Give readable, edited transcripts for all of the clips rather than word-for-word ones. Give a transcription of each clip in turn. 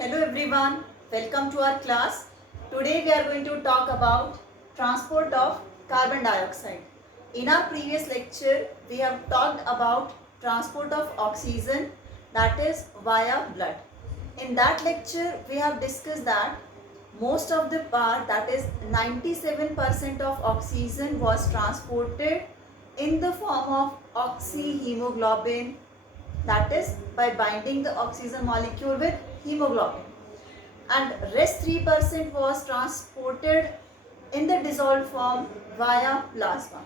Hello everyone, welcome to our class. Today we are going to talk about transport of carbon dioxide. In our previous lecture, we have talked about transport of oxygen, that is via blood. In that lecture, we have discussed that most of the part, that is 97% of oxygen was transported in the form of oxyhemoglobin, that is by binding the oxygen molecule with hemoglobin, and rest 3% was transported in the dissolved form via plasma.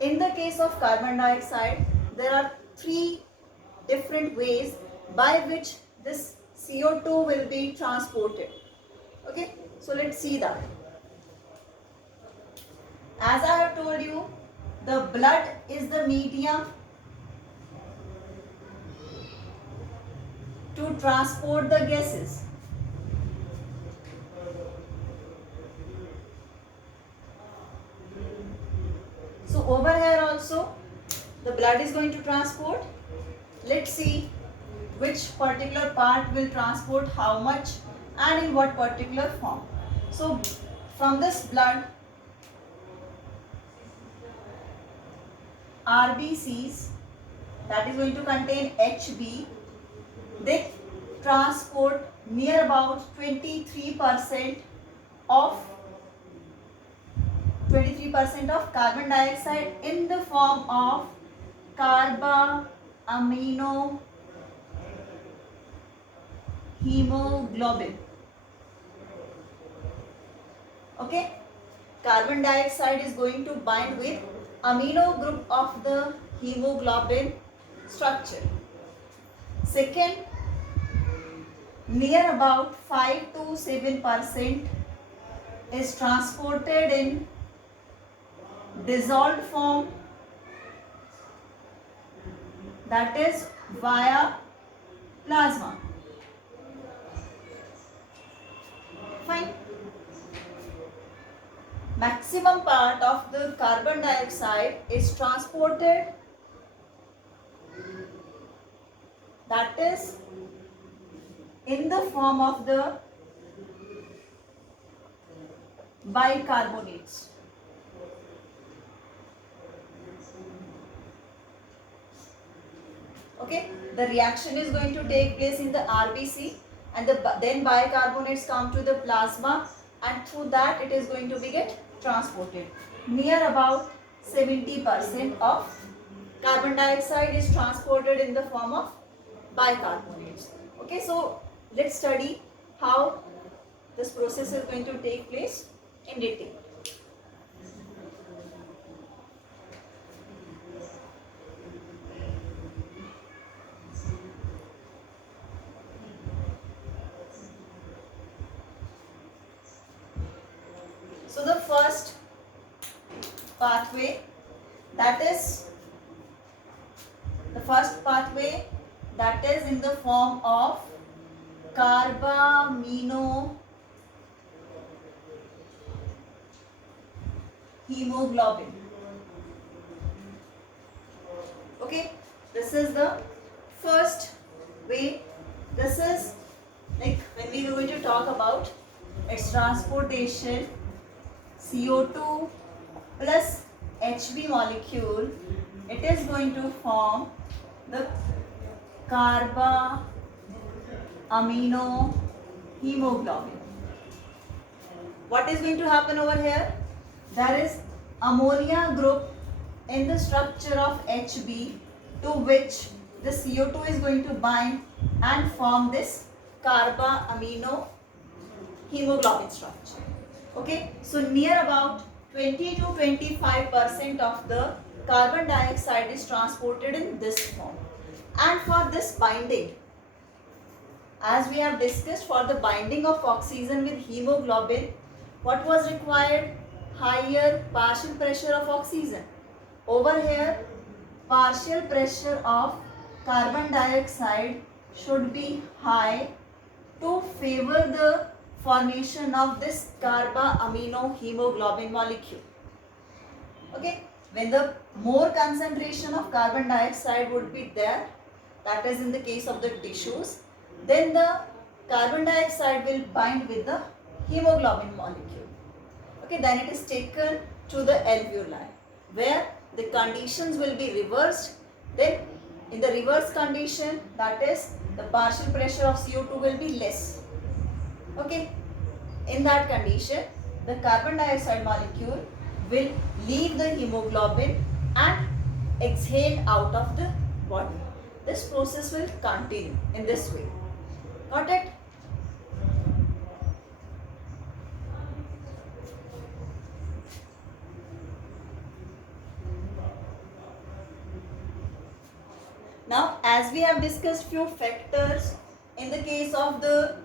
In the case of carbon dioxide, there are three different ways by which this CO2 will be transported. Okay, so let's see that. As I have told you, the blood is the medium to transport the gases. So over here also the blood is going to transport. Let's see which particular part will transport how much and in what particular form. So from this blood, RBCs, that is going to contain HB, they transport near about 23% of carbon dioxide in the form of carbaaminohemoglobin. Okay, carbon dioxide is going to bind with amino group of the hemoglobin structure. Second, near about 5 to 7% is transported in dissolved form, that is via plasma. Fine. Maximum part of the carbon dioxide is transported, that is in the form of the bicarbonates. Okay, the reaction is going to take place in the RBC, and then bicarbonates come to the plasma, and through that it is going to be get transported. Near about 70% of carbon dioxide is transported in the form of bicarbonates. Okay, so let's study how this process is going to take place in detail. So the first pathway, that is in the form of carbaaminohemoglobin. Okay, this is the first way. This is like when we are going to talk about its transportation, CO2 plus HB molecule, it is going to form the carbaaminohemoglobin. What is going to happen over here? There is ammonia group in the structure of HB, to which the CO2 is going to bind and form this carbaaminohemoglobin structure. Okay, so near about 20 to 25% of the carbon dioxide is transported in this form. And for this binding, as we have discussed, for the binding of oxygen with hemoglobin, what was required? Higher partial pressure of oxygen. Over here, partial pressure of carbon dioxide should be high to favor the formation of this carbaaminohemoglobin molecule. Okay, when the more concentration of carbon dioxide would be there, that is in the case of the tissues, then the carbon dioxide will bind with the hemoglobin molecule. Okay, then it is taken to the alveoli where the conditions will be reversed. Then in the reverse condition, that is the partial pressure of CO2 will be less. Okay, in that condition the carbon dioxide molecule will leave the hemoglobin and exhale out of the body. This process will continue in this way. Got it? Now, as we have discussed few factors in the case of the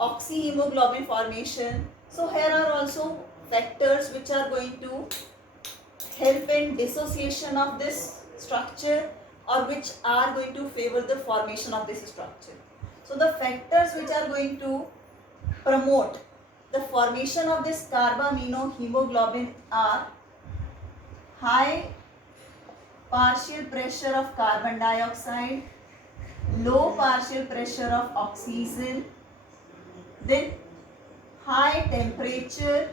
oxyhemoglobin formation, so here are also factors which are going to help in dissociation of this structure or which are going to favor the formation of this structure. So the factors which are going to promote the formation of this carbaminohemoglobin are high partial pressure of carbon dioxide, low partial pressure of oxygen, then high temperature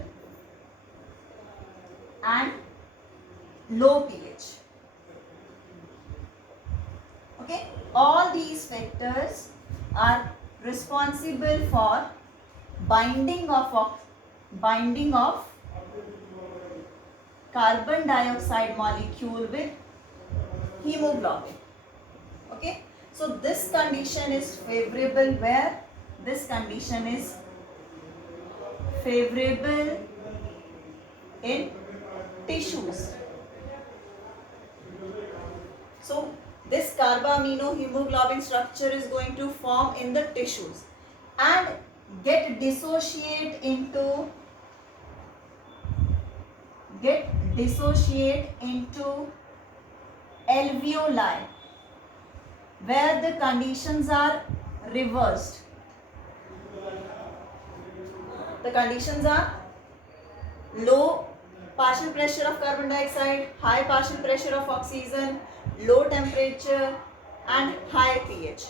and low pH. Okay, all these factors are responsible for binding of carbon dioxide molecule with hemoglobin. Okay, so this condition is favorable where this condition is favorable in tissues. So this carbaminohemoglobin structure is going to form in the tissues and get dissociate into alveoli where the conditions are reversed. The conditions are low partial pressure of carbon dioxide, high partial pressure of oxygen, low temperature and high pH.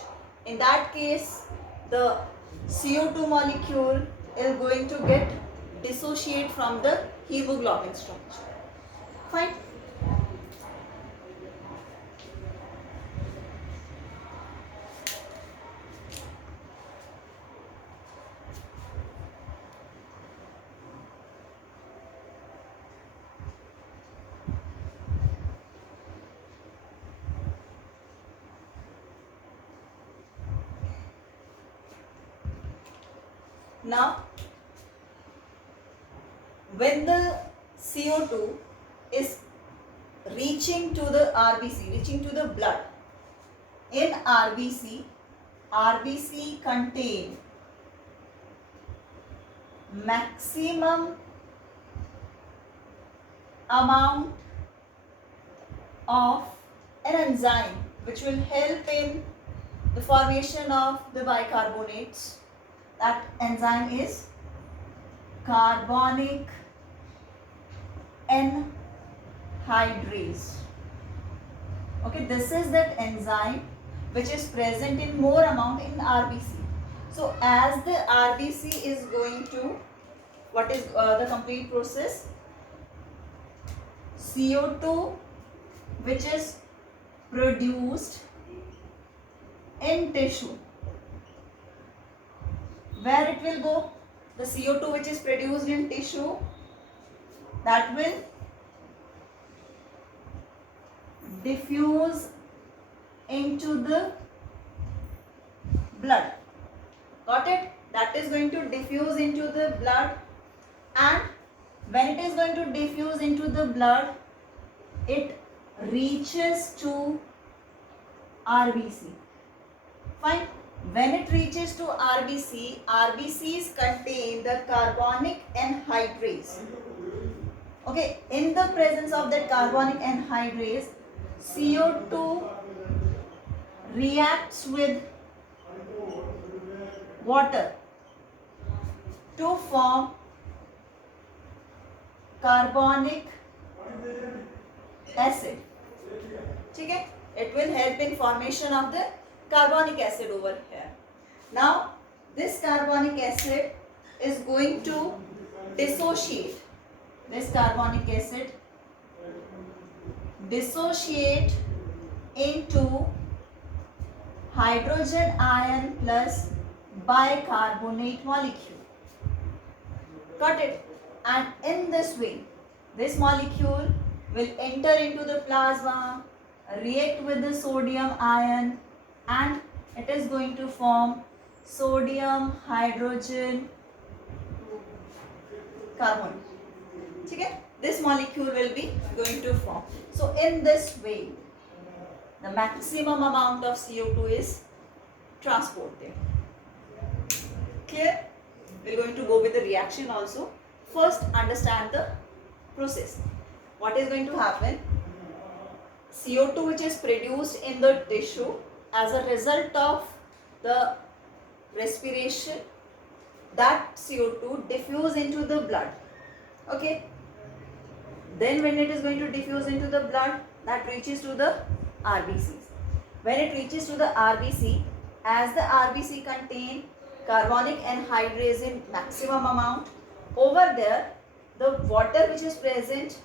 In that case, the CO2 molecule is going to get dissociate from the hemoglobin structure. Fine. Now, when the CO2 is reaching to the RBC, reaching to the blood, in RBC contain maximum amount of an enzyme which will help in the formation of the bicarbonates. That enzyme is carbonic anhydrase. Okay, this is that enzyme which is present in more amount in RBC. So as the RBC is going to, what is the complete process? CO2 which is produced in tissue. Where it will go? The CO2 which is produced in tissue, that will diffuse into the blood. Got it? That is going to diffuse into the blood, and when it is going to diffuse into the blood, it reaches to RBC. Fine. When it reaches to RBC, RBCs contain the carbonic anhydrase. Okay, in the presence of that carbonic anhydrase, CO2 reacts with water to form carbonic acid. Okay? It will help in formation of the carbonic acid over here. Now, this carbonic acid is going to dissociate. This carbonic acid dissociate into hydrogen ion plus bicarbonate molecule. Got it? And in this way, this molecule will enter into the plasma, react with the sodium ion, and it is going to form sodium hydrogen carbon. Okay? This molecule will be going to form. So in this way, the maximum amount of CO2 is transported. Clear? We're going to go with the reaction also. First, understand the process. What is going to happen? CO2 which is produced in the tissue as a result of the respiration, that CO2 diffuse into the blood. Okay? Then when it is going to diffuse into the blood, that reaches to the RBCs. When it reaches to the RBC, as the RBC contain carbonic anhydrase in maximum amount, over there the water which is present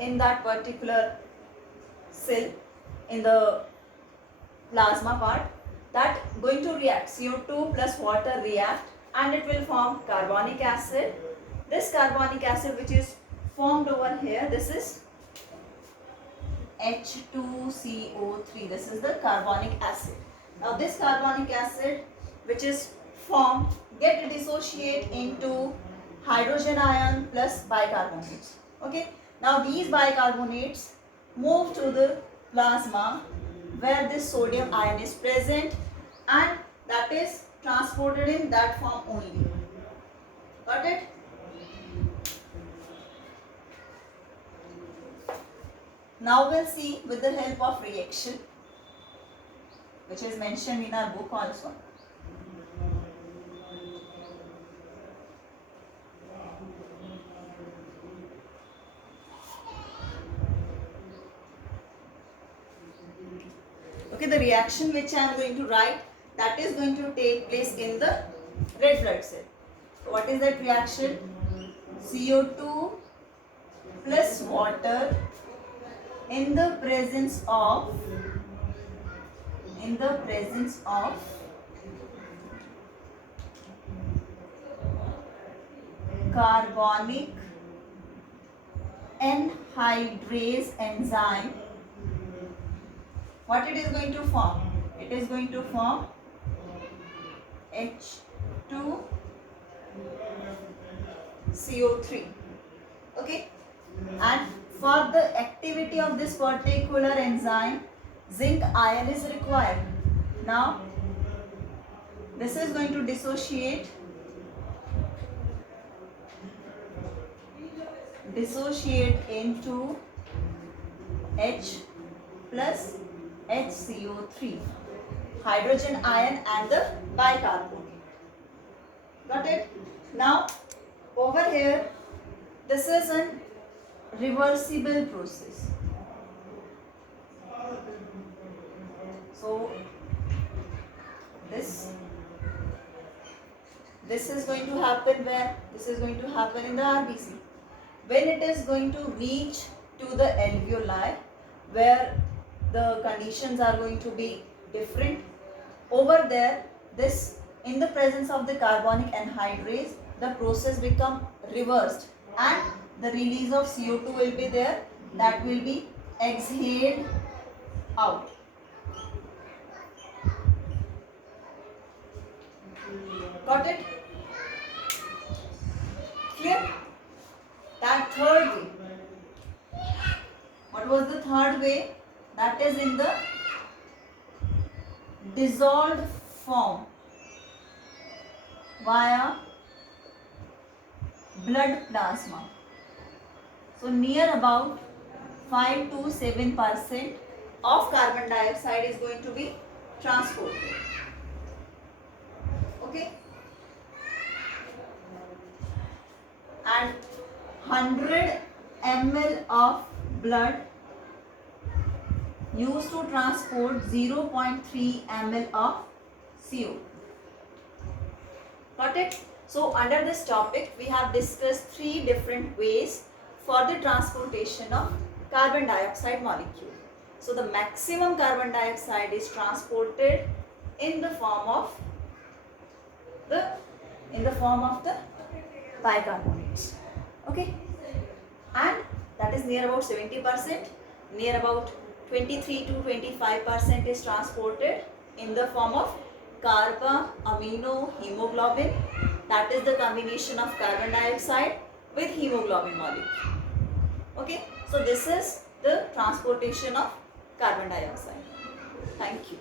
in that particular cell in the plasma part, that going to react, CO2 plus water react, and it will form carbonic acid. This carbonic acid which is formed over here, this is H2CO3. This is the carbonic acid. Now this carbonic acid which is formed get dissociate into hydrogen ion plus bicarbonates. Okay. Now these bicarbonates move to the plasma where this sodium ion is present, and that is transported in that form only. Got it? Now we'll see with the help of reaction, which is mentioned in our book also. Okay, the reaction which I am going to write, that is going to take place in the red blood cell. So what is that reaction? CO2 plus water in the presence of carbonic anhydrase enzyme. What it is going to form? It is going to form H2CO3. Okay, and for the activity of this particular enzyme, zinc ion is required. Now this is going to dissociate into H plus HCO3, hydrogen ion and the bicarbonate. Got it? Now over here, this is a reversible process. So this is going to happen where? This is going to happen in the RBC. When it is going to reach to the alveoli, where the conditions are going to be different, over there, this in the presence of the carbonic anhydrase, the process become reversed and the release of CO2 will be there, that will be exhaled out. Got it? Clear? That third way. What was the third way? That is in the dissolved form via blood plasma. So near about 5 to 7% of carbon dioxide is going to be transported. Okay? And 100 ml of blood used to transport 0.3 ml of CO. Got it? So under this topic we have discussed 3 different ways for the transportation of carbon dioxide molecule. So the maximum carbon dioxide is transported in the form of the bicarbonates. Okay, and that is near about 70%, near about 23 to 25% is transported in the form of carba-amino-hemoglobin. That is the combination of carbon dioxide with hemoglobin molecule. Okay, so this is the transportation of carbon dioxide. Thank you.